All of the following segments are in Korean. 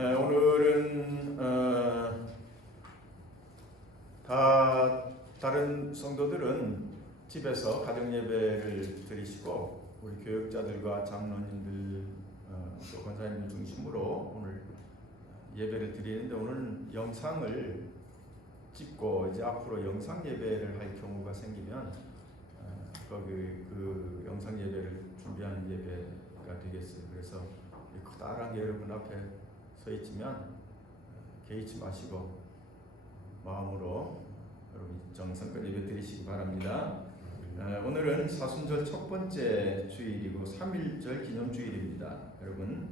오늘은 다른 성도들은 집에서 가정 예배를 드리시고 우리 교역자들과 장로님들 또 권사님들 중심으로 오늘 예배를 드리는데, 오늘은 영상을 찍고 이제 앞으로 영상 예배를 할 경우가 생기면 거기 그 영상 예배를 준비하는 예배가 되겠어요. 그래서 커다란 게 여러분 앞에 서 있지만 개의치 마시고 마음으로 여러분 정성껏 예배 드리시기 바랍니다. 오늘은 사순절 첫 번째 주일이고 3.1절 기념주일입니다. 여러분,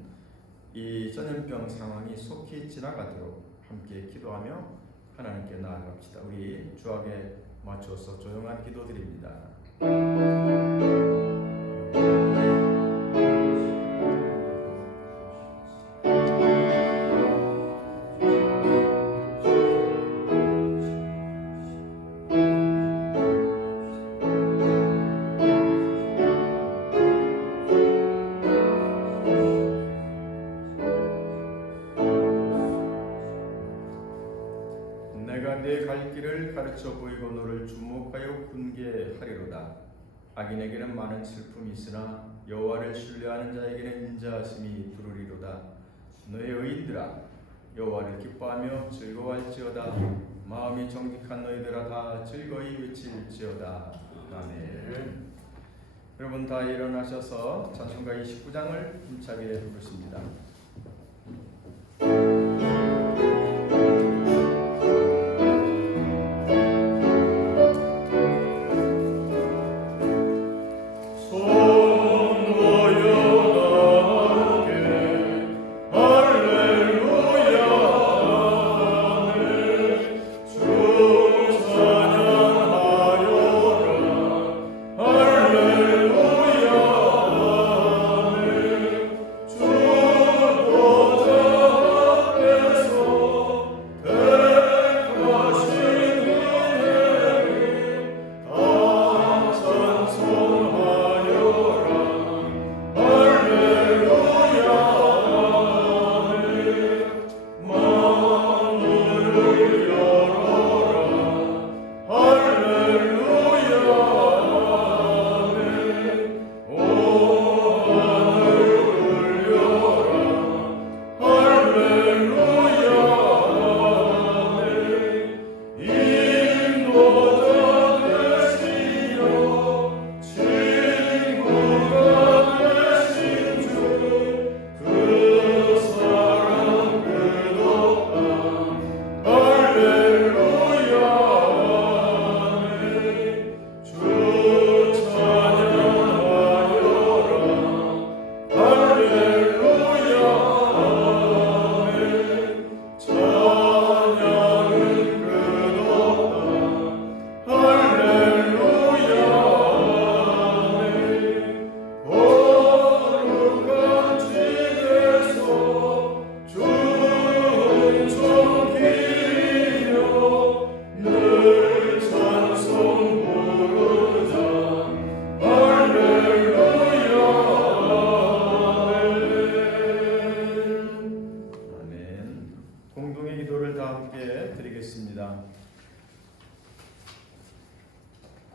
이 전염병 상황이 속히 지나가도록 함께 기도하며 하나님께 나아갑시다. 우리 주 앞에 맞춰서 조용한 기도드립니다. 내 갈 길을 가르쳐 보이고 너를 주목하여 훈계하리로다. 악인에게는 많은 슬픔이 있으나 여호와를 신뢰하는 자에게는 인자하심이 두루리로다. 너의 의인들아, 여호와를 기뻐하며 즐거워할지어다. 마음이 정직한 너희들아, 다 즐거이 외칠지어다. 아멘. 여러분 다 일어나셔서 찬송가 29장을 힘차게 부르십니다.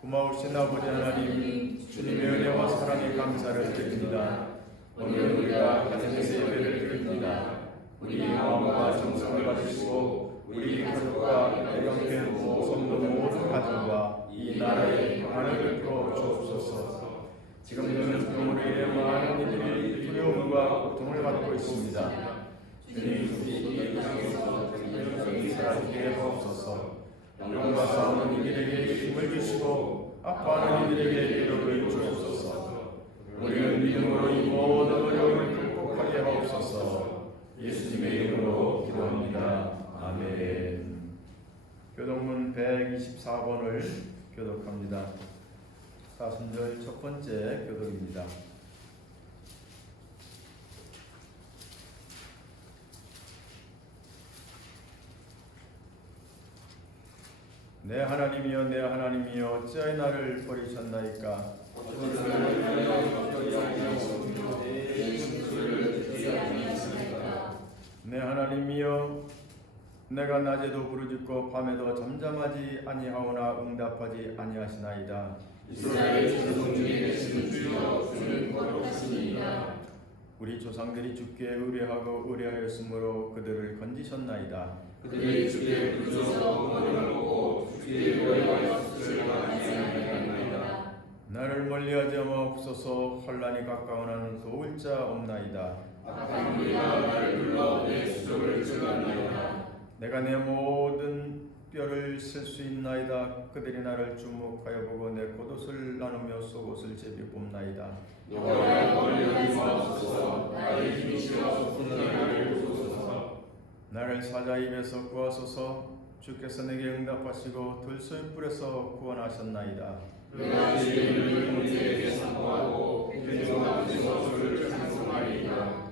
고마우신 아버지 하나님, 주님의 은혜와 사랑에 감사를 드립니다. 오늘 우리가 가정에서 예배를 드립니다. 우리 마음과 정성을 가지시고 우리 가족과 애경된 성도 모든 가정과 이 나라의 평안을 이끌어 주옵소서. 지금은 죽음으로 인해 많은 이들이 두려움과 고통을 받고 있습니다. 주님, 우리 땅에서 생명력이 사라지게 하옵소서. 영과 싸우는 이들에게 힘을 주시고 아파하는 이들에게 위로를 주옵소서. 우리는 믿음으로 이 모든 어려움을 극복하게 하옵소서. 예수님의 이름으로 기도합니다. 아멘. 교독문 124번을 교독합니다. 사순절 첫 번째 교독입니다. 내 하나님이여, 내 하나님이여, 어찌하여 나를 버리셨나이까? 내 하나님이여 내가 낮에도 부르짖고 밤에도 잠잠하지 아니하오나 응답하지 아니하시나이다. 이스라엘 전성 중에 계시는 주여 주는 거룩하시니이다. 우리 조상들이 주께 의뢰하고 의뢰하였으므로 그들을 건지셨나이다. 그들이 주께 부르짖어 구원을 얻고 주께 의뢰하여 수치를 받지 아니하였나이다. 나를 멀리하지 마옵소서. 환난이 가까운 한은 도울 자 없나이다. 악한 무리가 나를 불러 내 수족을 증언하나이다. 내가 내 모든 뼈를 쓸 수 있나이다. 그들이 나를 주목하여 보고 내 겉옷을 나누며 속옷을 제비 뽑나이다. 여호와여 멀리하지 마옵소서. 나의 힘이 쉬어 분노를 보소서. 나를 사자 입에서 구하소서. 주께서 내게 응답하시고 들소의 뿔에서 구원하셨나이다. 내가 주의 이름을 문제에게 선포하고 백성 앞에서 주를 찬송하리이다.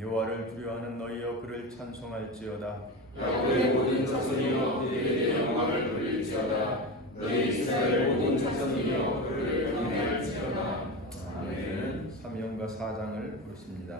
여호와를 두려워하는 너희여 그를 찬송할지어다. 야곱의 모든 자손이여 그에게 영광을 돌릴지어다. 너희 이스라엘 모든 자손이여 그를 경외할지어다. 아멘. 3형과 4장을 부르십니다.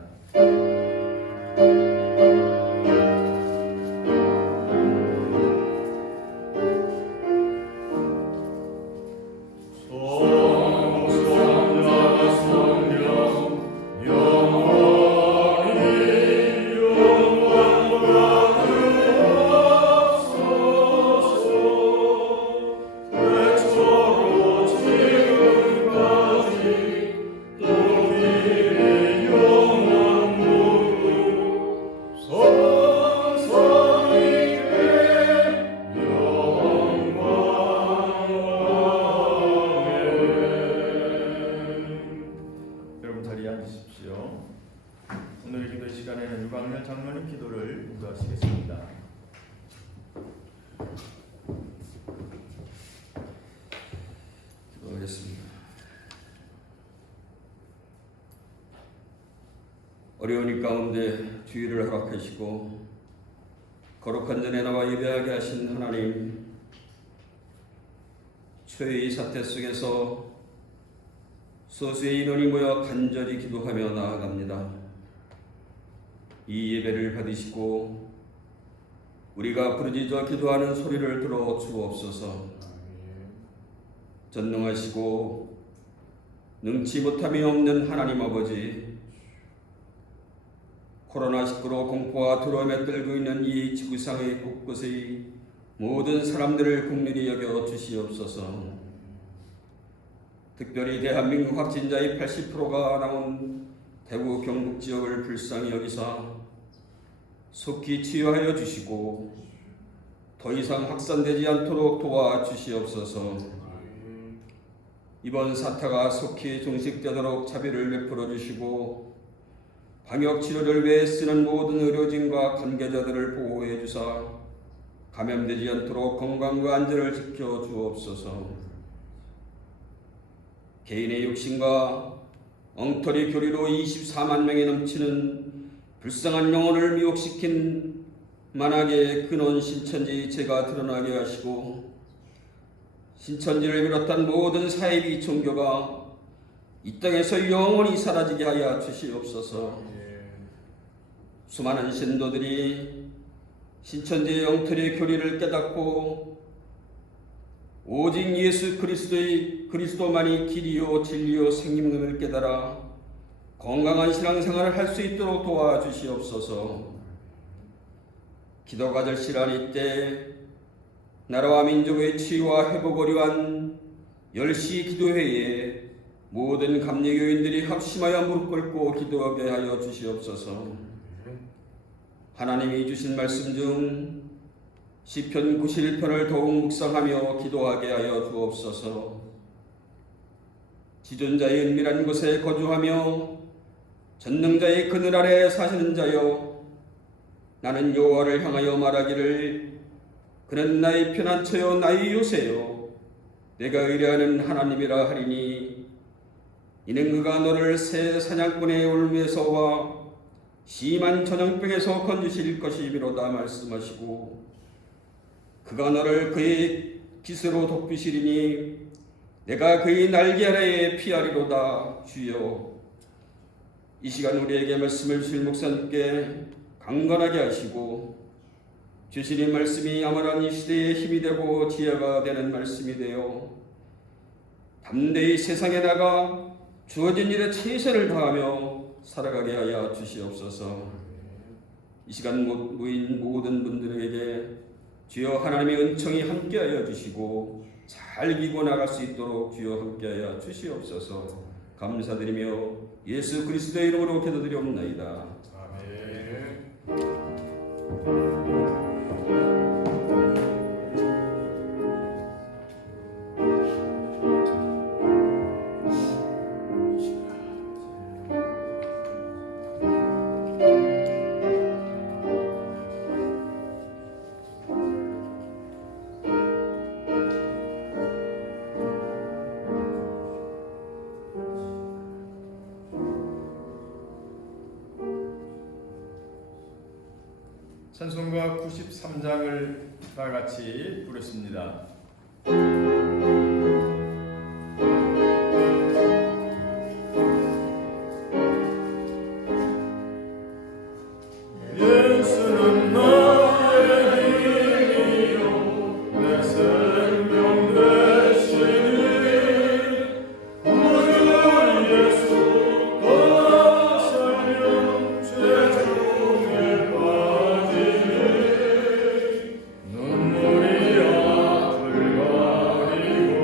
오늘의 기도 시간에는 유광열 장로님 기도를 인도하시겠습니다. 기도하겠습니다. 어려운 이 가운데 주의를 허락하시고 거룩한 전에 나와 예배하게 하신 하나님, 최의 사태 속에서 소수의 인원이 모여 간절히 기도하며 나아갑니다. 이 예배를 받으시고 우리가 부르짖어 기도하는 소리를 들어 주옵소서. 전능하시고 능치 못함이 없는 하나님 아버지, 코로나19로 공포와 두려움에 떨고 있는 이 지구상의 곳곳의 모든 사람들을 긍휼히 여겨 주시옵소서. 특별히 대한민국 확진자의 80%가 나온 대구 경북 지역을 불쌍히 여기사 속히 치유하여 주시고 더 이상 확산되지 않도록 도와주시옵소서. 이번 사태가 속히 종식되도록 자비를 베풀어 주시고 방역 치료를 위해 쓰는 모든 의료진과 관계자들을 보호해 주사 감염되지 않도록 건강과 안전을 지켜 주옵소서. 개인의 욕심과 엉터리 교리로 24만 명이 넘치는 불쌍한 영혼을 미혹시킨 만악의 근원 신천지 죄가 드러나게 하시고 신천지를 비롯한 모든 사이비 종교가 이 땅에서 영원히 사라지게 하여 주시옵소서. 수많은 신도들이 신천지의 엉터리 교리를 깨닫고 오직 예수 그리스도만이 길이요 진리요 생명을 깨달아 건강한 신앙생활을 할 수 있도록 도와주시옵소서. 기도가 절실한 이때 나라와 민족의 치유와 회복을 위한 10시 기도회에 모든 감리교인들이 합심하여 무릎 꿇고 기도하게 하여 주시옵소서. 하나님이 주신 말씀 중 시편 91편을 더욱 묵상하며 기도하게 하여 주옵소서. 지존자의 은밀한 곳에 거주하며 전능자의 그늘 아래 사시는 자여, 나는 여호와를 향하여 말하기를 그는 나의 피난처요 나의 요새요 내가 의뢰하는 하나님이라 하리니, 이는 그가 너를 새 사냥꾼의 올무에서와 심한 전염병에서 건지실 것이미로다 말씀하시고, 그가 너를 그의 깃으로 덮으시리니 내가 그의 날개 아래에 피하리로다. 주여, 이 시간 우리에게 말씀을 주실 목사님께 강건하게 하시고 주시는 말씀이 아무런 이 시대의 힘이 되고 지혜가 되는 말씀이 되어 담대히 세상에 나가 주어진 일에 최선을 다하며 살아가게 하여 주시옵소서. 이 시간 모인 모든 분들에게 주여 하나님의 은총이 함께하여 주시고 잘 이기고 나갈 수 있도록 주여 함께하여 주시옵소서. 감사드리며 예수 그리스도의 이름으로 기도드리옵나이다. 찬송가 93장을 다 같이 부르습니다. 예수는 나의 힘이요 내 생명 되시니 구주 예수 떠나 살면 죄 중에 빠지니 눈물이 앞을 가리고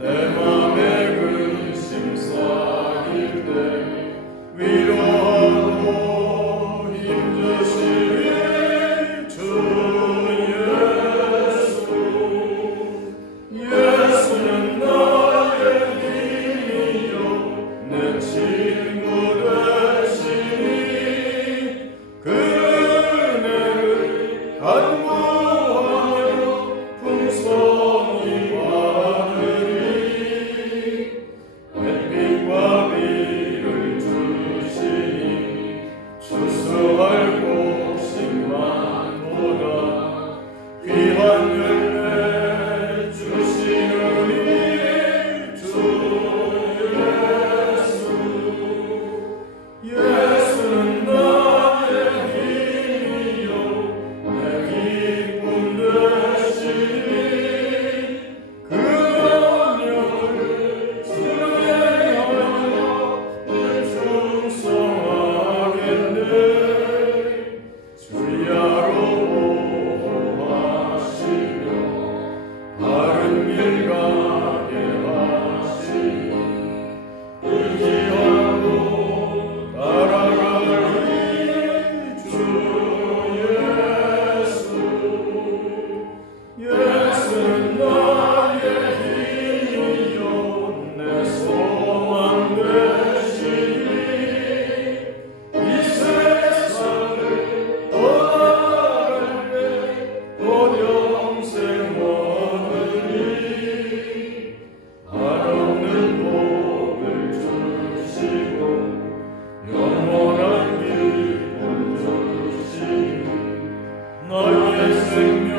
내 맘에 근심 쌓일 때 위로하고 예수는 나의 힘이요 내 친구 되시니 그 은혜를 간구하며 풍성히 받으리 햇빛과 비를 주시니 추수할 곡식만보다 귀한 열매 주시느니 주 예수 예수는 나의 힘이요 내 기쁨 되시니 그 언약을 수행하여 늘 충성하겠네 주야로 보호하시며 바른 길 가게 하시니 의지하고 따라가리 주 예수 예수는 나의 힘이요 내 소망 되시니 이 세상을 떠나갈 때 곧 영생 얻으리 한없는 복을 주시고 영원한 기쁨 주시니 나의 생명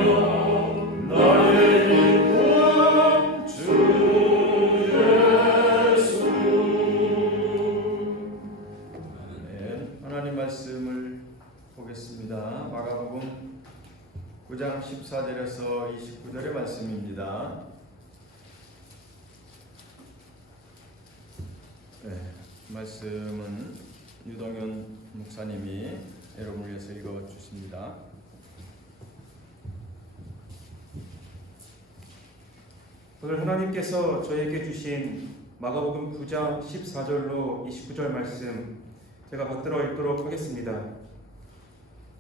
나의 기쁨 주 예수. 네, 하나님 말씀을 보겠습니다. 마가복음 9장 14절에서 29절의 말씀입니다. 네, 말씀은 유동현 목사님이 여러분을 위해서 읽어 주십니다. 오늘 하나님께서 저에게 주신 마가복음 9장 14절로 29절 말씀 제가 받들어 읽도록 하겠습니다.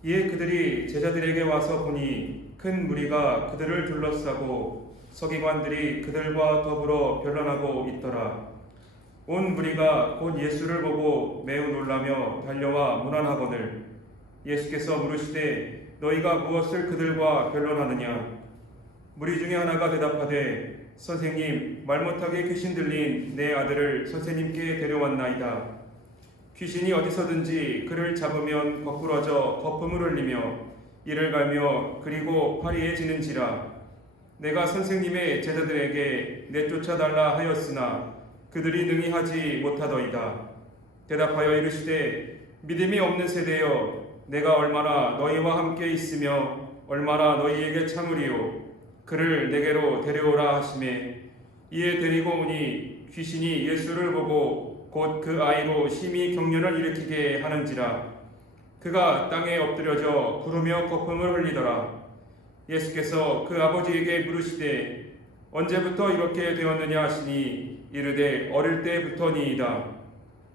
이에 그들이 제자들에게 와서 보니 큰 무리가 그들을 둘러싸고 서기관들이 그들과 더불어 변론하고 있더라. 온 무리가 곧 예수를 보고 매우 놀라며 달려와 문안하거늘 예수께서 물으시되 너희가 무엇을 그들과 변론하느냐? 무리 중에 하나가 대답하되 선생님, 말 못하게 귀신 들린 내 아들을 선생님께 데려왔나이다. 귀신이 어디서든지 그를 잡으면 거꾸러져 거품을 흘리며 이를 갈며 그리고 화리해지는지라. 내가 선생님의 제자들에게 내쫓아달라 하였으나 그들이 능히 하지 못하더이다. 대답하여 이르시되 믿음이 없는 세대여 내가 얼마나 너희와 함께 있으며 얼마나 너희에게 참으리요. 그를 내게로 데려오라 하시매 이에 데리고 오니 귀신이 예수를 보고 곧 그 아이로 심히 경련을 일으키게 하는지라. 그가 땅에 엎드려져 구르며 거품을 흘리더라. 예수께서 그 아버지에게 물으시되 언제부터 이렇게 되었느냐 하시니 이르되 어릴 때부터니이다.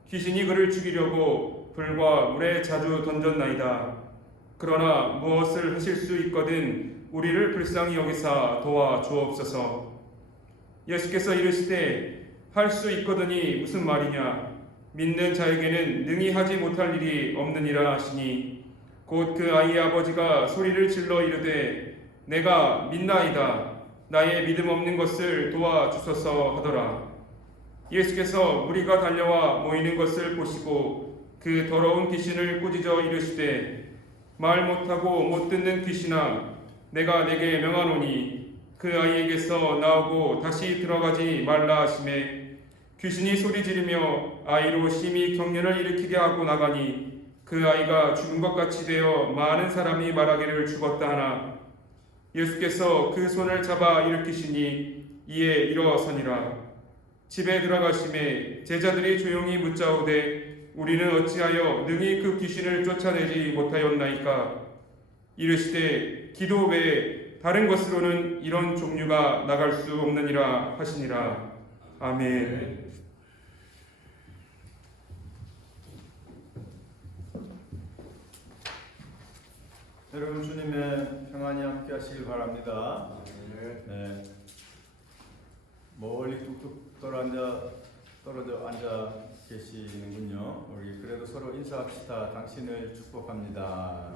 귀신이 그를 죽이려고 불과 물에 자주 던졌나이다. 그러나 무엇을 하실 수 있거든 우리를 불쌍히 여기사 도와 주옵소서. 예수께서 이르시되 할 수 있거든이 무슨 말이냐. 믿는 자에게는 능히 하지 못할 일이 없느니라 하시니 곧 그 아이의 아버지가 소리를 질러 이르되 내가 믿나이다. 나의 믿음 없는 것을 도와주소서 하더라. 예수께서 무리가 달려와 모이는 것을 보시고 그 더러운 귀신을 꾸짖어 이르시되 말 못하고 못 듣는 귀신아 내가 내게 명하노니 그 아이에게서 나오고 다시 들어가지 말라 하시매 귀신이 소리 지르며 아이로 심히 경련을 일으키게 하고 나가니 그 아이가 죽은 것 같이 되어 많은 사람이 말하기를 죽었다 하나 예수께서 그 손을 잡아 일으키시니 이에 일어서니라. 집에 들어가심에 제자들이 조용히 묻자오되 우리는 어찌하여 능히 그 귀신을 쫓아내지 못하였나이까. 이르시되 기도 외에 다른 것으로는 이런 종류가 나갈 수 없느니라 하시니라. 아멘. 여러분 주님의 평안이 함께 하시길 바랍니다. 네. 멀리 뚝뚝 떨어져 앉아 계시는군요. 우리 그래도 서로 인사합시다. 당신을 축복합니다.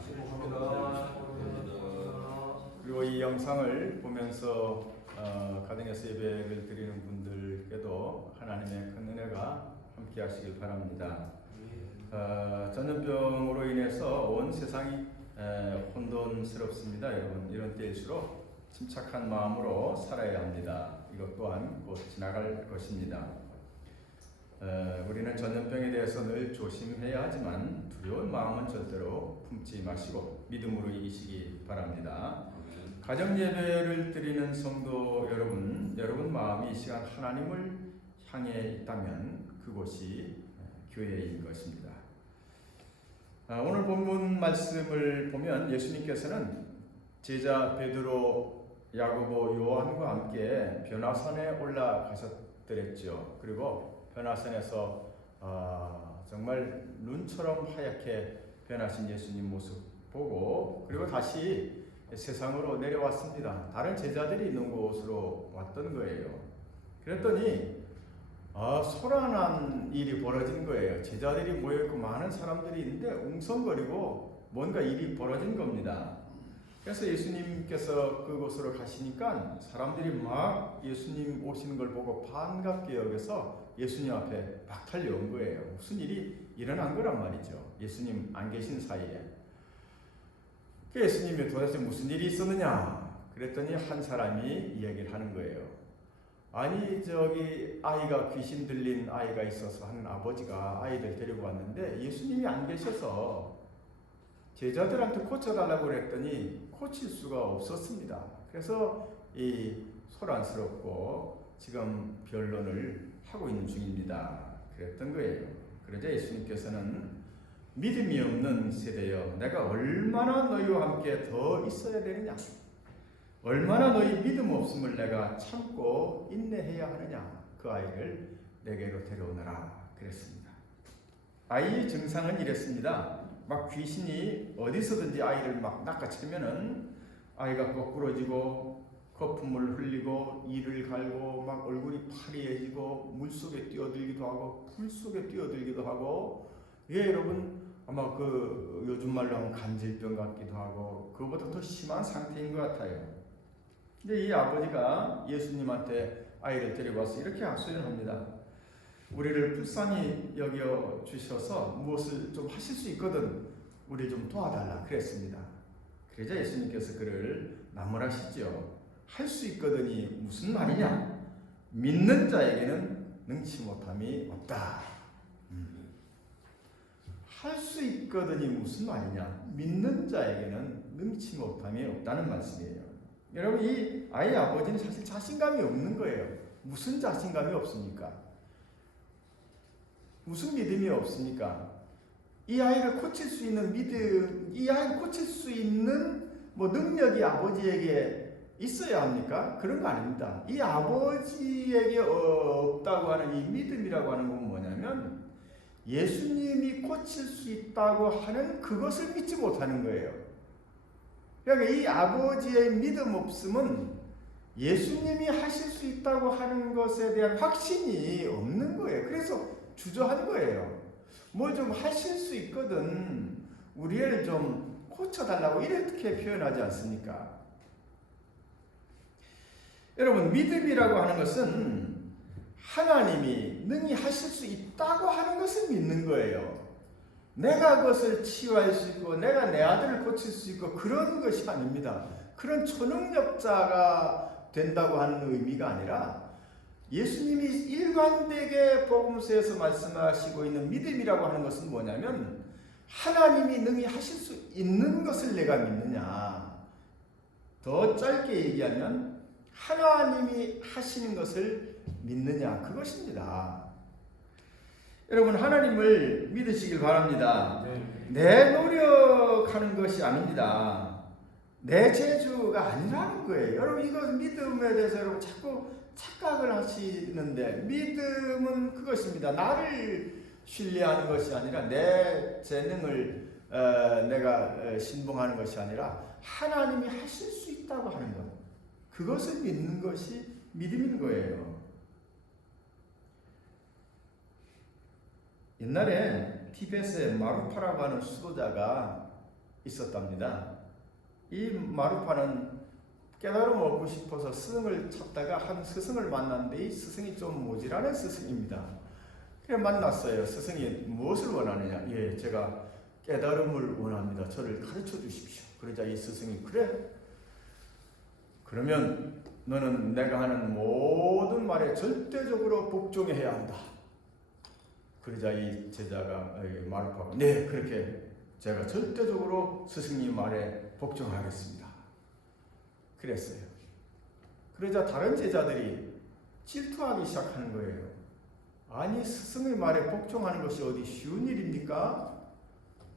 그리고 이 영상을 보면서 가정에서 예배를 드리는 분들께도 하나님의 큰 은혜가 함께 하시길 바랍니다. 전염병으로 인해서 온 세상이 혼돈스럽습니다. 여러분 이런 때일수록 침착한 마음으로 살아야 합니다. 이것 또한 곧 지나갈 것입니다. 우리는 전염병에 대해서 늘 조심해야 하지만 두려운 마음은 절대로 품지 마시고 믿음으로 이기시기 바랍니다. 가정 예배를 드리는 성도 여러분 마음이 이 시간 하나님을 향해 있다면 그곳이 교회인 것입니다. 오늘 본문 말씀을 보면 예수님께서는 제자 베드로, 야고보, 요한과 함께 변화산에 올라가셨더랬죠. 그리고 변화산에서 정말 눈처럼 하얗게 변하신 예수님 모습 보고 그리고 다시 세상으로 내려왔습니다. 다른 제자들이 있는 곳으로 왔던 거예요. 그랬더니 소란한 일이 벌어진 거예요. 제자들이 모여있고 많은 사람들이 있는데 웅성거리고 뭔가 일이 벌어진 겁니다. 그래서 예수님께서 그곳으로 가시니까 사람들이 막 예수님 오시는 걸 보고 반갑게 여겨서 예수님 앞에 막 달려온 거예요. 무슨 일이 일어난 거란 말이죠. 예수님 안 계신 사이에. 그 예수님이 도대체 무슨 일이 있었느냐? 그랬더니 한 사람이 이야기를 하는 거예요. 아니 저기 아이가 귀신 들린 아이가 있어서 하는 아버지가 아이들 데리고 왔는데 예수님이 안 계셔서 제자들한테 고쳐달라고 그랬더니 고칠 수가 없었습니다. 그래서 이 소란스럽고 지금 변론을 하고 있는 중입니다. 그랬던 거예요. 그러자 예수님께서는 믿음이 없는 세대여 내가 얼마나 너희와 함께 더 있어야 되느냐? 얼마나 너희 믿음 없음을 내가 참고 인내해야 하느냐? 그 아이를 내게로 데려오너라 그랬습니다. 아이의 증상은 이랬습니다. 막 귀신이 어디서든지 아이를 막 낚아채면은 아이가 거꾸러지고 거품을 흘리고 이를 갈고 막 얼굴이 파리해지고 물속에 뛰어들기도 하고 풀 속에 뛰어들기도 하고 여러분 아마 그 요즘 말로 하면 간질병 같기도 하고 그거보다 더 심한 상태인 것 같아요. 근데 이 아버지가 예수님한테 아이를 데려와서 이렇게 악수를 합니다. 우리를 불쌍히 여겨 주셔서 무엇을 좀 하실 수 있거든 우리 좀 도와달라 그랬습니다. 그러자 예수님께서 그를 나무라시죠. 할 수 있거든이 무슨 말이냐? 믿는 자에게는 능치 못함이 없다. 할 수 있거든이 무슨 말이냐? 믿는 자에게는 능치 못함이 없다는 말씀이에요. 여러분, 이 아이의 아버지는 사실 자신감이 없는 거예요. 무슨 자신감이 없습니까? 무슨 믿음이 없습니까? 이 아이를 고칠 수 있는 믿음, 이 아이를 고칠 수 있는 능력이 아버지에게 있어야 합니까? 그런 거 아닙니다. 이 아버지에게 없다고 하는 이 믿음이라고 하는 건 뭐냐면 예수님이 고칠 수 있다고 하는 그것을 믿지 못하는 거예요. 그러니까 이 아버지의 믿음 없음은 예수님이 하실 수 있다고 하는 것에 대한 확신이 없는 거예요. 그래서 주저한 거예요. 뭘 좀 하실 수 있거든, 우리 애를 좀 고쳐달라고 이렇게 표현하지 않습니까? 여러분, 믿음이라고 하는 것은 하나님이 능히 하실 수 있다고 하는 것을 믿는 거예요. 내가 그것을 치유할 수 있고 내가 내 아들을 고칠 수 있고 그런 것이 아닙니다. 그런 초능력자가 된다고 하는 의미가 아니라 예수님이 일관되게 복음서에서 말씀하시고 있는 믿음이라고 하는 것은 뭐냐면 하나님이 능히 하실 수 있는 것을 내가 믿느냐, 더 짧게 얘기하면 하나님이 하시는 것을 믿느냐, 그것입니다. 여러분, 하나님을 믿으시길 바랍니다. 내 노력하는 것이 아닙니다. 내 재주가 아니라는 거예요. 여러분, 이거 믿음에 대해서 여러분 자꾸 착각을 하시는데, 믿음은 그것입니다. 나를 신뢰하는 것이 아니라 내 재능을 내가 신봉하는 것이 아니라 하나님이 하실 수 있다고 하는 것, 그것을 믿는 것이 믿음인 거예요. 옛날에 티베트에 마루파라고 하는 수도자가 있었답니다. 이 마루파는 깨달음 얻고 싶어서 스승을 찾다가 한 스승을 만났는데 이 스승이 좀 모질하는 스승입니다. 그래 만났어요. 스승이 무엇을 원하느냐? 예, 제가 깨달음을 원합니다. 저를 가르쳐 주십시오. 그러자 이 스승이, 그래, 그러면 너는 내가 하는 모든 말에 절대적으로 복종해야 한다. 그러자 이 제자가, 마루파가, 네, 그렇게 제가 절대적으로 스승님 말에 복종하겠습니다. 그랬어요. 그러자 다른 제자들이 질투하기 시작하는 거예요. 아니, 스승의 말에 복종하는 것이 어디 쉬운 일입니까?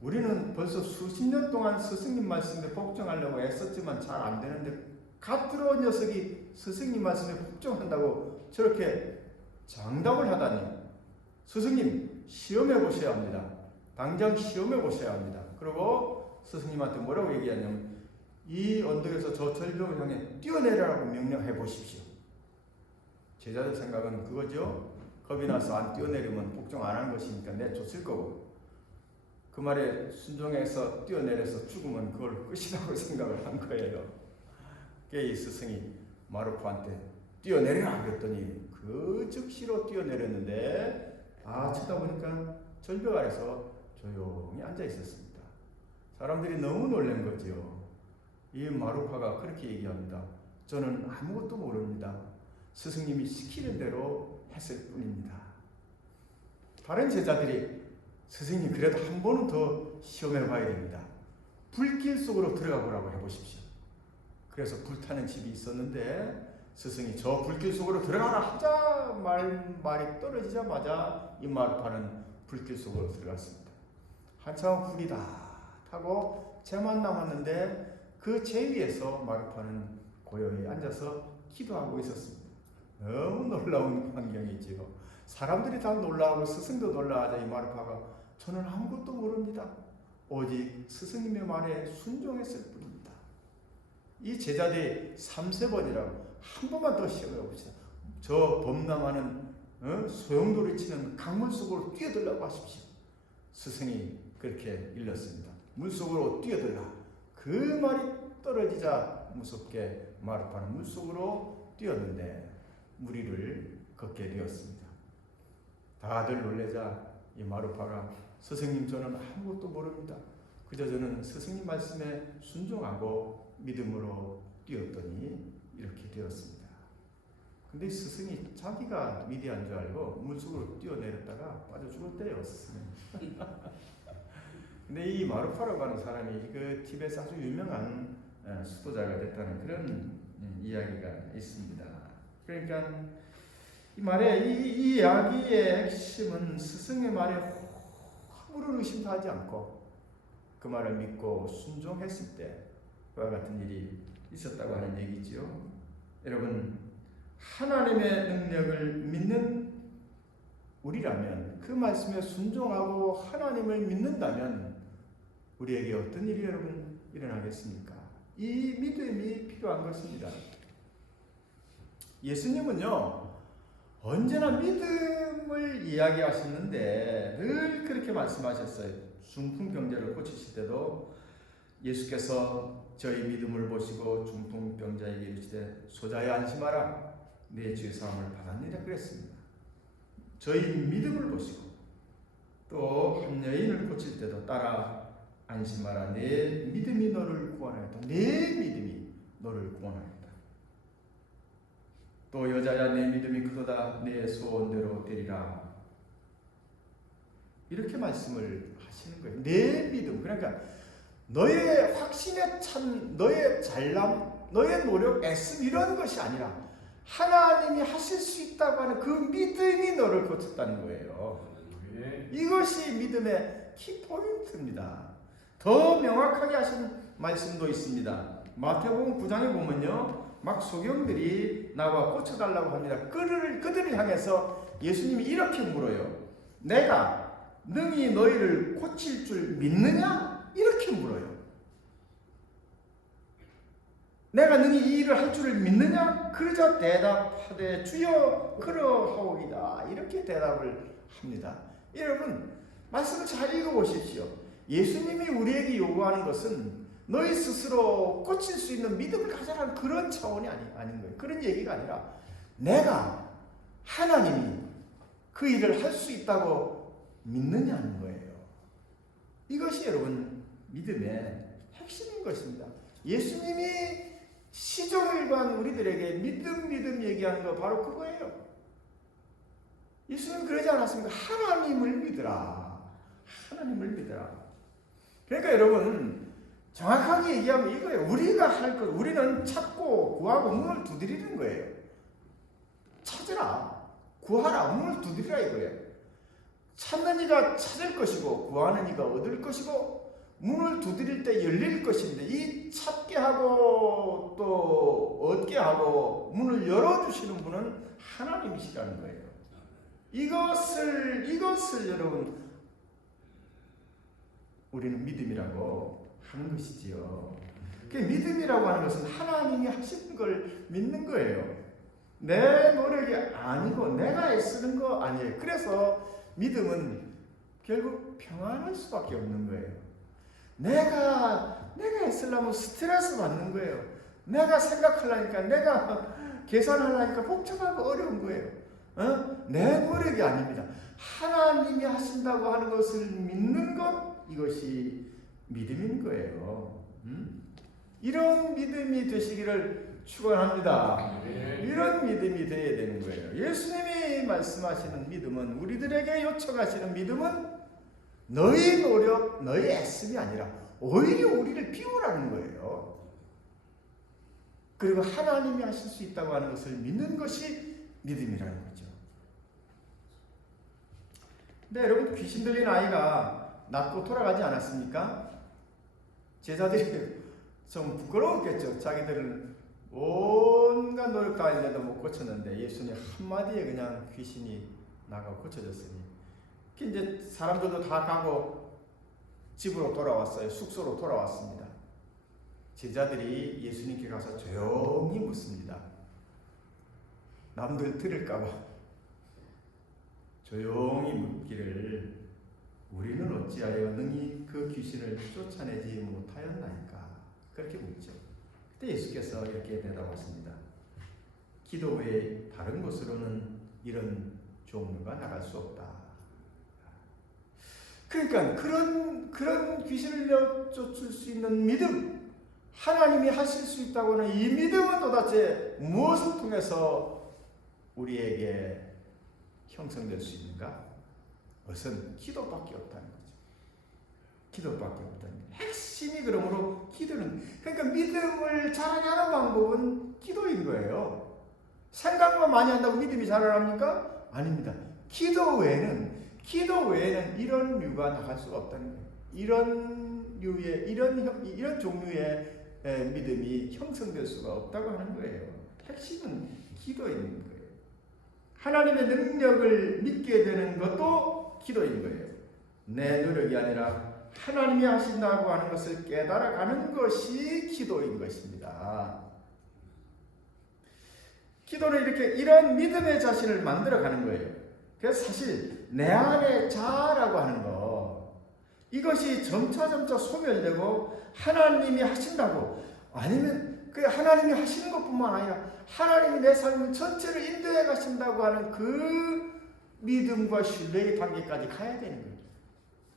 우리는 벌써 수십 년 동안 스승님 말씀에 복종하려고 애썼지만 잘 안 되는데 갓 들어온 녀석이 스승님 말씀에 복종한다고 저렇게 장담을 하다니. 스승님, 시험해 보셔야 합니다. 당장 시험해 보셔야 합니다. 그리고 스승님한테 뭐라고 얘기하냐면 이 언덕에서 저 절벽을 향해 뛰어내려라고 명령해 보십시오. 제자들 생각은 그거죠. 겁이 나서 안 뛰어내리면 복종 안 한 것이니까 내쫓을 거고, 그 말에 순종해서 뛰어내려서 죽으면 그걸 끝이라고 생각을 한 거예요. 이 스승이 마루파한테 뛰어내려라 그랬더니 그 즉시로 뛰어내렸는데, 쳐다보니까 절벽 아래서 조용히 앉아 있었습니다. 사람들이 너무 놀란 거죠. 이 마루파가 그렇게 얘기합니다. 저는 아무것도 모릅니다. 스승님이 시키는 대로 했을 뿐입니다. 다른 제자들이, 스승님, 그래도 한 번은 더 시험해 봐야 됩니다. 불길 속으로 들어가 보라고 해보십시오. 그래서 불타는 집이 있었는데 스승이 저 불길 속으로 들어가라 하자 말이 떨어지자마자 이 마루파는 불길 속으로 들어갔습니다. 한참 불이 다 타고 재만 남았는데 그 재 위에서 마루파는 고요히 앉아서 기도하고 있었습니다. 너무 놀라운 광경이지요. 사람들이 다 놀라고 스승도 놀라하자 이 마루파가, 저는 아무것도 모릅니다. 오직 스승님의 말에 순종했을 뿐입니다. 이 제자들이 3세번이라고 한 번만 더 시험해 봅시다. 저 범람하는 소용돌이 치는 강물 속으로 뛰어들라고 하십시오. 스승이 그렇게 일렀습니다. 물속으로 뛰어들라. 그 말이 떨어지자 무섭게 마루파는 물속으로 뛰었는데 무리를 걷게 되었습니다. 다들 놀래자 이 마루파가, 스승님, 저는 아무것도 모릅니다. 그저 저는 스승님 말씀에 순종하고 믿음으로 뛰었더니 이렇게 되었습니다. 근데 스승이 자기가 위대한 줄 알고 물속으로 뛰어내렸다가 빠져 죽었대요. 스승은. 근데 이 마르파라고 하는 사람이 그 티벳에서 아주 유명한 수도자가 됐다는 그런 이야기가 있습니다. 그러니까 이 말에 이 이야기의 핵심은 스승의 말에 아무런 의심도 하지 않고 그 말을 믿고 순종했을 때 그와 같은 일이 있었다고 하는 얘기지요. 여러분, 하나님의 능력을 믿는 우리라면, 그 말씀에 순종하고 하나님을 믿는다면 우리에게 어떤 일이 여러분 일어나겠습니까? 이 믿음이 필요한 것입니다. 예수님은요 언제나 믿음을 이야기하셨는데 늘 그렇게 말씀하셨어요. 중풍병자를 고치실 때도 예수께서 저희 믿음을 보시고 중풍병자에게 이르시되 소자여 안심하라 내 주의 사함을 받았느니라 그랬습니다. 저희 믿음을 보시고 또 한 여인을 고칠 때도 따라 안심하라 내 믿음이 너를 구원하였다. 내 믿음이 너를 구원하였다. 또 여자야 내 믿음이 크도다 내 소원대로 되리라. 이렇게 말씀을 하시는 거예요. 내 믿음, 그러니까 너의 확신에 찬 너의 잘남, 너의 노력, 애씀 이런 것이 아니라 하나님이 하실 수 있다고 하는 그 믿음이 너를 고쳤다는 거예요. 이것이 믿음의 키포인트입니다. 더 명확하게 하신 말씀도 있습니다. 마태복음 9장에 보면요 막 소경들이 나와 고쳐달라고 합니다. 그들을 향해서 예수님이 이렇게 물어요. 내가 능히 너희를 고칠 줄 믿느냐? 이렇게 물어요. 내가 능히 이 일을 할 줄을 믿느냐? 그러자 대답하되 주여 그러하오이다. 이렇게 대답을 합니다. 여러분 말씀을 잘 읽어보십시오. 예수님이 우리에게 요구하는 것은 너희 스스로 고칠 수 있는 믿음을 가져라는 그런 차원이 아닌 거예요. 그런 얘기가 아니라 내가 하나님이 그 일을 할 수 있다고 믿느냐는 거예요. 이것이 여러분 믿음의 핵심인 것입니다. 예수님이 시종일관 우리들에게 믿음 얘기하는 거 바로 그거예요. 예수님 그러지 않았습니까? 하나님을 믿으라. 하나님을 믿으라. 그러니까 여러분 정확하게 얘기하면 이거예요. 우리가 할 것, 우리는 찾고 구하고 문을 두드리는 거예요. 찾으라, 구하라, 문을 두드리라 이거예요. 찾는 이가 찾을 것이고 구하는 이가 얻을 것이고 문을 두드릴 때 열릴 것인데 이 찾게 하고 또 얻게 하고 문을 열어주시는 분은 하나님이시라는 거예요. 이것을 여러분 우리는 믿음이라고 하는 것이지요. 그 믿음이라고 하는 것은 하나님이 하시는 걸 믿는 거예요. 내 노력이 아니고 내가 애쓰는 거 아니에요. 그래서 믿음은 결국 평안할 수밖에 없는 거예요. 내가 애쓰려면 스트레스 받는 거예요. 내가 생각하려니까 내가 계산하려니까 복잡하고 어려운 거예요. 내 노력이 아닙니다. 하나님이 하신다고 하는 것을 믿는 것, 이것이 믿음인 거예요. 이런 믿음이 되시기를 축원합니다. 이런 믿음이 되어야 되는 거예요. 예수님이 말씀하시는 믿음은, 우리들에게 요청하시는 믿음은 너희 노력, 너희 애씀이 아니라 오히려 우리를 비우라는 거예요. 그리고 하나님이 하실 수 있다고 하는 것을 믿는 것이 믿음이라는 거죠. 근데 여러분, 귀신 들린 아이가 낫고 돌아가지 않았습니까? 제자들이 좀 부끄러웠겠죠. 자기들은 온갖 노력 다 했는데도 못 고쳤는데 예수님 한마디에 그냥 귀신이 나가 고쳐졌으니, 이제 사람들도 다 가고 집으로 돌아왔어요. 숙소로 돌아왔습니다. 제자들이 예수님께 가서 조용히 묻습니다. 남들 들을까봐 조용히 묻기를, 우리는 어찌하여 능히 그 귀신을 쫓아내지 못하였나이까? 그렇게 묻죠. 그때 예수께서 이렇게 대답하십니다. 기도 외에 다른 곳으로는 이런 종류가 나갈 수 없다. 그러니까 그런 귀신을 내쫓을 수 있는 믿음, 하나님이 하실 수 있다고 하는 이 믿음은 도대체 무엇을 통해서 우리에게 형성될 수 있는가? 그것은 기도밖에 없다는 거죠. 기도밖에 없다는 거예요. 핵심이 그러므로 기도는, 그러니까 믿음을 자라게 하는 방법은 기도인 거예요. 생각만 많이 한다고 믿음이 자라납니까? 아닙니다. 기도 외에는 이런 류가 나갈 수가 없다는 거예요. 이런 종류의 믿음이 형성될 수가 없다고 하는 거예요. 핵심은 기도인 거예요. 하나님의 능력을 믿게 되는 것도 기도인 거예요. 내 노력이 아니라 하나님이 하신다고 하는 것을 깨달아가는 것이 기도인 것입니다. 기도는 이런 믿음의 자신을 만들어가는 거예요. 그래서 사실 내 안에 자라고 하는 거, 이것이 점차 소멸되고 하나님이 하신다고, 아니면 그 하나님이 하시는 것뿐만 아니라 하나님이 내 삶 전체를 인도해 가신다고 하는 그 믿음과 신뢰의 단계까지 가야 되는 거예요.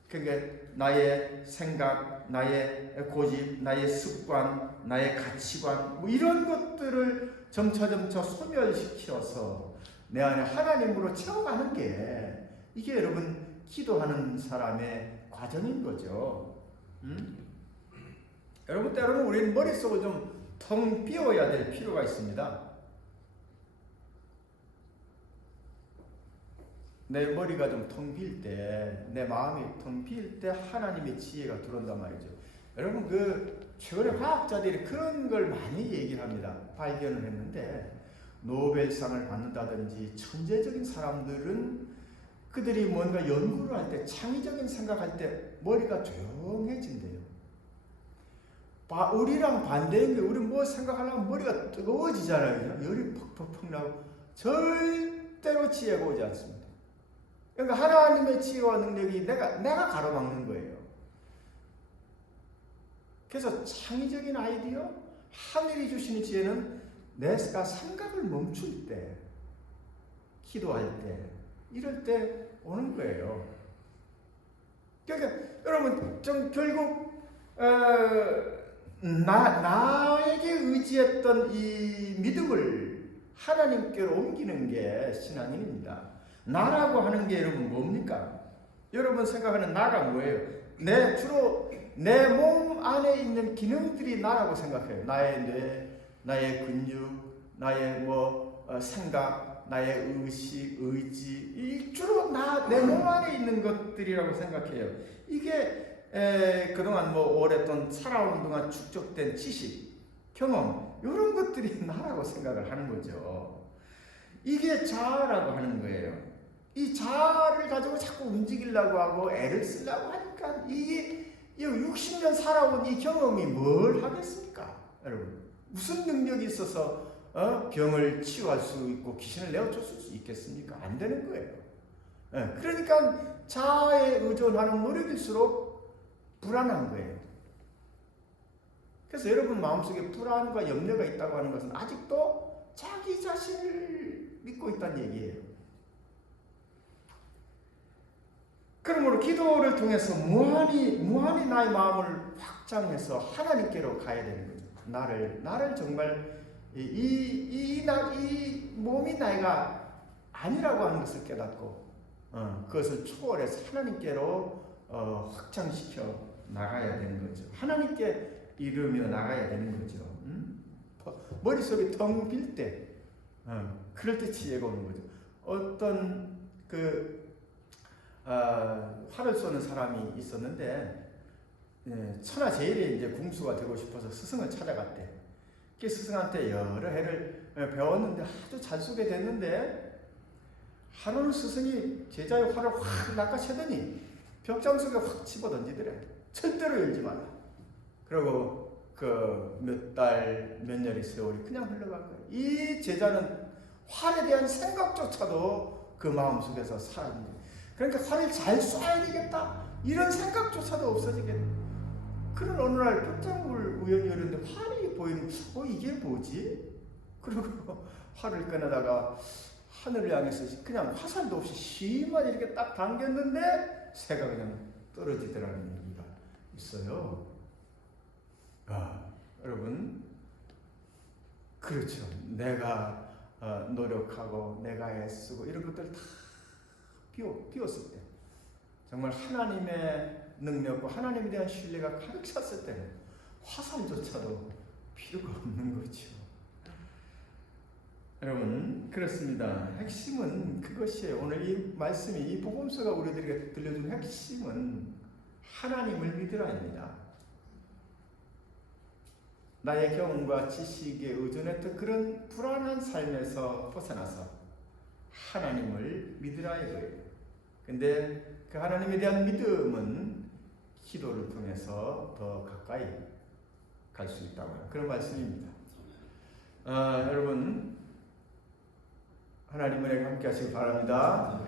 그러니까 나의 생각, 나의 고집, 나의 습관, 나의 가치관, 뭐 이런 것들을 점차 소멸시켜서 내 안에 하나님으로 채워가는 게, 이게 여러분 기도하는 사람의 과정인 거죠. 여러분, 때로는 우리는 머릿속을 좀 텅 비워야 될 필요가 있습니다. 내 머리가 좀 텅 빌 때, 내 마음이 텅 빌 때 하나님의 지혜가 들어온단 말이죠. 여러분, 최근에 과학자들이 그런 걸 많이 얘기를 합니다. 발견을 했는데, 노벨상을 받는다든지 천재적인 사람들은 그들이 뭔가 연구를 할 때, 창의적인 생각할 때 머리가 조용해진대요. 우리랑 반대인 게, 우리 뭐 생각하려면 머리가 뜨거워지잖아요. 열이 퍽퍽퍽 나고 절대로 지혜가 오지 않습니다. 그러니까 하나님의 지혜와 능력이 내가 가로막는 거예요. 그래서 창의적인 아이디어, 하늘이 주시는 지혜는 내가 생각을 멈출 때, 기도할 때, 이럴 때 오는 거예요. 그러니까 여러분, 좀 결국 나에게 의지했던 이 믿음을 하나님께로 옮기는 게 신앙인입니다. 나라고 하는 게 여러분 뭡니까? 여러분 생각하는 나가 뭐예요? 주로 내 몸 안에 있는 기능들이 나라고 생각해요. 나의 뇌, 나의 근육, 나의 생각, 나의 의식, 의지, 이 주로 내 몸 안에 있는 것들이라고 생각해요. 이게 그동안 오랫동안 살아오는 동안 축적된 지식, 경험, 이런 것들이 나라고 생각을 하는 거죠. 이게 자아라고 하는 거예요. 이 자아를 가지고 자꾸 움직이려고 하고 애를 쓰려고 하니까 이게 60년 살아온 이 경험이 뭘 하겠습니까? 여러분, 무슨 능력이 있어서 병을 치유할 수 있고 귀신을 내어쫓을 수 있겠습니까? 안 되는 거예요. 그러니까 자아에 의존하는 노력일수록 불안한 거예요. 그래서 여러분 마음속에 불안과 염려가 있다고 하는 것은 아직도 자기 자신을 믿고 있다는 얘기예요. 그러므로 기도를 통해서 무한히 나의 마음을 확장해서 하나님께로 가야 되는 거죠. 나를 정말 이 몸이 나이가 아니라고 하는 것을 깨닫고 그것을 초월해서 하나님께로 확장시켜 나가야 되는 거죠. 하나님께 이르며 나가야 되는 거죠. 머릿속이 텅 빌 때, 그럴 때 지혜가 오는 거죠. 어떤 활을 쏘는 사람이 있었는데, 천하제일의 이제 궁수가 되고 싶어서 스승을 찾아갔대. 그 스승한테 여러 해를 배웠는데 아주 잘 쏘게 됐는데, 하루는 스승이 제자의 활을 확 낚아채더니 벽장 속에 확 집어던지더래. 절대로 열지 마라. 그리고 몇 달, 몇 년의 세월이 그냥 흘러간 거예요. 이 제자는 활에 대한 생각조차도 그 마음속에서 사라진 거예요. 그러니까 활을 잘 쏴야 되겠다, 이런 생각조차도 없어지겠다. 그런 어느 날 벽장을 우연히 열었는데 활이 보이는, 이게 뭐지? 그리고 활을 꺼내다가 하늘을 향해서 그냥 화살도 없이 심하게 이렇게 딱 당겼는데 새가 그냥 떨어지더라는 얘기가 있어요. 여러분, 그렇죠. 내가 노력하고 내가 애쓰고 이런 것들 다 비웠을 때, 정말 하나님의 능력과 하나님에 대한 신뢰가 가득 찼을 때는 화살조차도 필요가 없는 거죠. 여러분, 그렇습니다. 핵심은 그것이에요. 오늘 이 말씀이, 이 복음서가 우리들에게 들려준 핵심은 하나님을 믿으라입니다. 나의 경험과 지식에 의존했던 그런 불안한 삶에서 벗어나서 하나님을 믿으라 이거예요. 근데 그 하나님에 대한 믿음은 기도를 통해서 더 가까이 갈 수 있다고 그런 말씀입니다. 여러분, 하나님 은혜가 함께 하시기 바랍니다.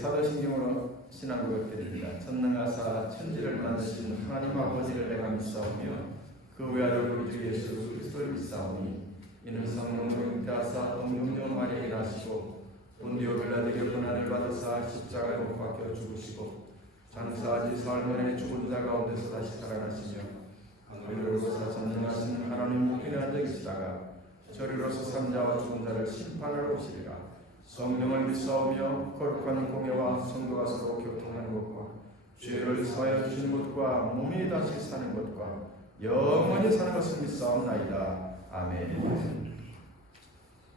사도신경으로 신앙 고백드립니다. 전능하사 천지를 만드신 하나님 아버지를 내가 믿사오며 그 외아들 우리 주 예수 그리스도를 믿사오니 이는 성령으로 잉태하사 동정녀 마리아에게 나시고 본디오 빌라에게 고난을 받으사 십자가에 못 박혀 죽으시고 장사하지 사흘 만에 죽은 자 가운데서 다시 살아나시며 하늘을 오르사 전능하신 하나님 우편에 앉아 계시다가 저리로서 산자와 죽은 자를 심판하러 오시리라. 성령을 믿사오며 거룩한 공예와 성도가 서로 교통하는 것과 죄를 사하여 주시는 것과 몸이 다시 사는 것과 영원히 사는 것을 믿사옵나이다. 아멘.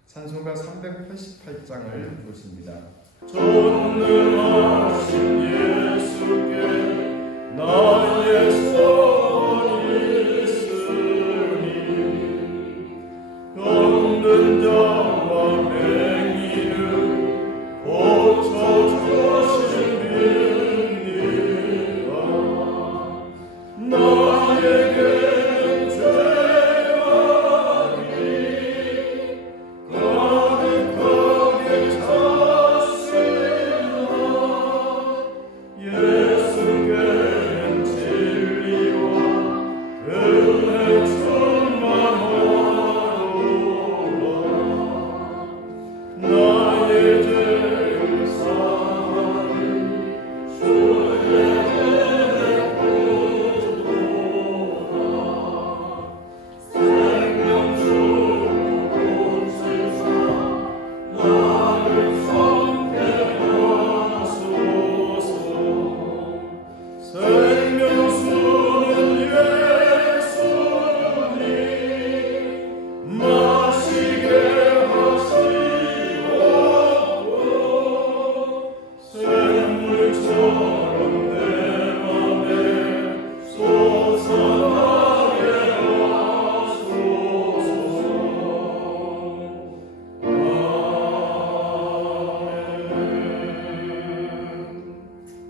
찬송가 388장을 보십니다. 전능하신 예수께 나의 소원이 있으니 병든 자와 맹인을 고쳐주시리라. 나에게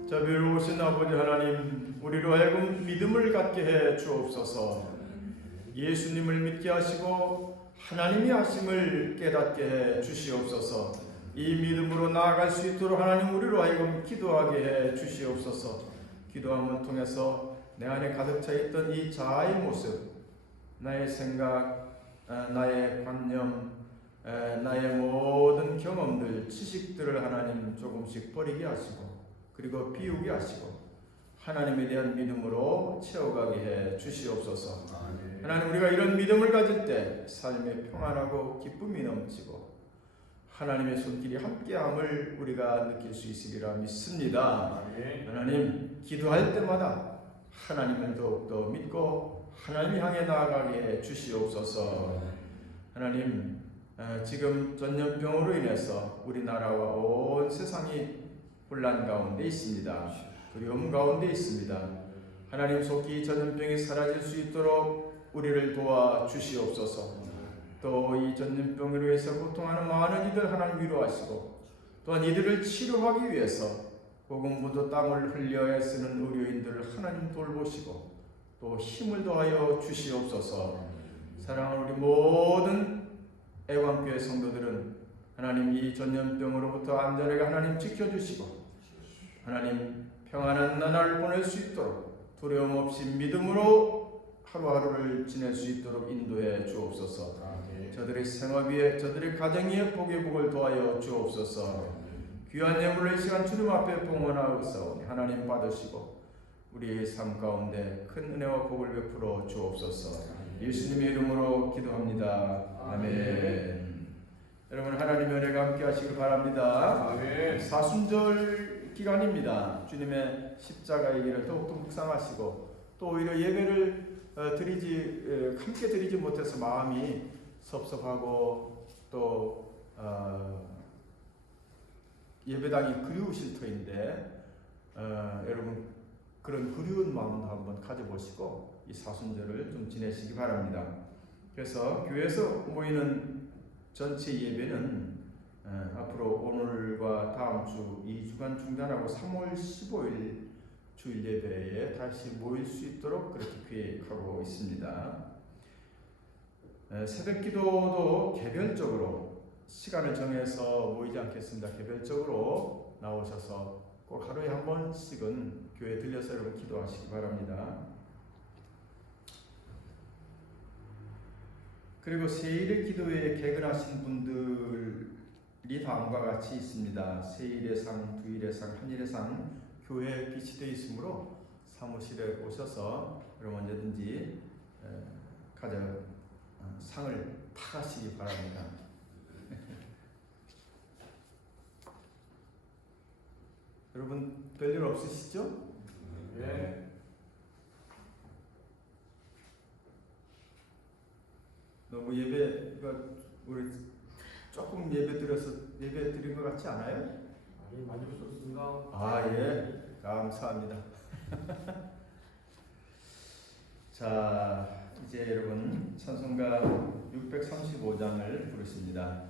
자비로우신 아버지 하나님, 우리로 하여금 믿음을 갖게 해 주옵소서. 예수님을 믿게 하시고 하나님이 하심을 깨닫게 해 주시옵소서. 이 믿음으로 나아갈 수 있도록 하나님 우리로 하여금 기도하게 해 주시옵소서. 기도함을 통해서 내 안에 가득 차 있던 이 자아의 모습, 나의 생각, 나의 관념, 나의 모든 경험들, 지식들을 하나님 조금씩 버리게 하시고 그리고 비우게 하시고 하나님에 대한 믿음으로 채워가게 해 주시옵소서. 하나님, 우리가 이런 믿음을 가질 때 삶에 평안하고 기쁨이 넘치고 하나님의 손길이 함께함을 우리가 느낄 수 있으리라 믿습니다. 하나님, 기도할 때마다 하나님을 더욱더 믿고 하나님 향해 나아가게 해 주시옵소서. 하나님, 지금 전염병으로 인해서 우리나라와 온 세상이 혼란 가운데 있습니다. 두려움 가운데 있습니다. 하나님, 속히 전염병이 사라질 수 있도록 우리를 도와 주시옵소서. 또 이 전염병으로 인해서 고통하는 많은 이들 하나님 위로하시고 또한 이들을 치료하기 위해서 고군분투 땀을 흘려 애쓰는 의료인들을 하나님 돌보시고 또 힘을 더하여 주시옵소서. 사랑하는 우리 모든 애광교회 성도들은 하나님 이 전염병으로부터 안전하게 하나님 지켜주시고 하나님 평안한 나날을 보낼 수 있도록 두려움 없이 믿음으로 하루하루를 지낼 수 있도록 인도해 주옵소서. 저들의 생업 위에 저들의 가정 위에 복의 복을 도하여 주옵소서. 귀한 예물을 이 시간 주님 앞에 봉헌하옵사오니 하나님 받으시고 우리의 삶 가운데 큰 은혜와 복을 베풀어 주옵소서. 예수님의 이름으로 기도합니다. 아멘. 여러분, 하나님의 은혜가 함께 하시길 바랍니다. 사순절 기간입니다. 주님의 십자가의 길을 더욱더 묵상하시고 또 오히려 예배를 함께 드리지 못해서 마음이 섭섭하고 또 예배당이 그리우실 터인데 여러분 그런 그리운 마음도 한번 가져보시고 이 사순절을 좀 지내시기 바랍니다. 그래서 교회에서 모이는 전체 예배는 앞으로 오늘과 다음 주 2주간 중단하고 3월 15일 주일 예배에 다시 모일 수 있도록 그렇게 계획하고 있습니다. 새벽 기도도 개별적으로 시간을 정해서 모이지 않겠습니다. 개별적으로 나오셔서 꼭 하루에 한 번씩은 교회에 들려서 여러분 기도하시기 바랍니다. 그리고 세일의 기도회에 개근하신 분들이 다음과 같이 있습니다. 세일의 상, 두일의 상, 한일의 상 교회에 비치되어 있으므로 사무실에 오셔서 여러분 언제든지 상을 타가시기 바랍니다. 여러분 별일 없으시죠? 네. 너무 예배가 우리 조금 예배 드린 것 같지 않아요? 아니, 많이 부셨습니다. 아, 예. 감사합니다. 자, 이제 여러분 찬송가 635장을 부르십니다.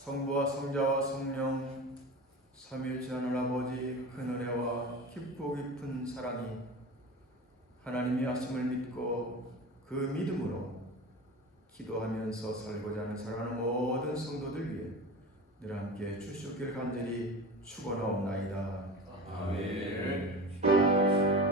성부와 성자와 성령 삼위일체 하늘 아버지 큰 은혜와 깊고 깊은 사랑이 하나님의 하심을 믿고 그 믿음으로 기도하면서 살고자 하는 사랑하는 모든 성도들 위해 늘 함께 주시옵기를 간절히 축원하옵나이다. 아멘.